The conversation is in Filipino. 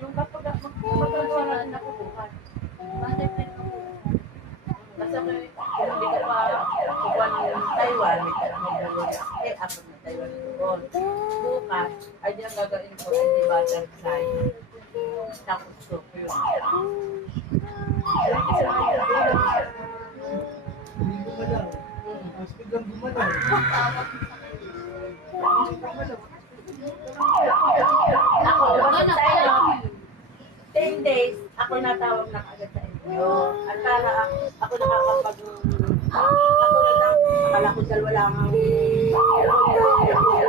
nung kapag magagawa natin ako bukas. Kasi ako, kung hindi ka pa kukuha ng Taiwan, may dalawa. Apat na Taiwan doon. Bukas, ay di ang gagawin ko, ay di butterfly. Tapos soup yun. Hindi gumalaw. Mas biglang gumalaw. Ako, bakit tayo? 10 days, ako natawag na agad sa inyo. At para ako nakakapag... Katulad lang, akala ko dalawa lang ang...